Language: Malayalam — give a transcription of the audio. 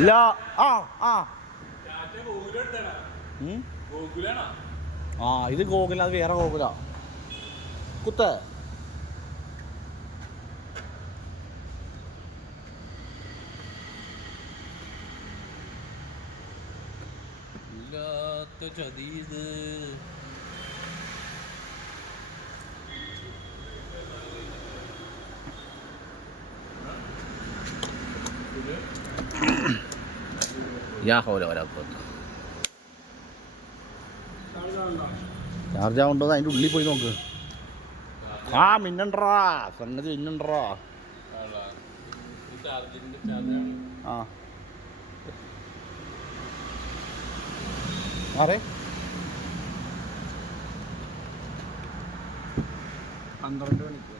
ഇല്ല. ആ ആ ആ ഇത് ഗോകുല, അത് വേറെ ഗോകുല. കുത്ത് ഇല്ലാത്ത ചതീത്. ചാർജ് ആവുണ്ടോ അതിൻ്റെ ഉള്ളിൽ പോയി നോക്ക്. ആ മിന്നണ്ടാ സംഗതി മിന്നണ്ടാ. ആ ആരെ 12 മണിക്ക്.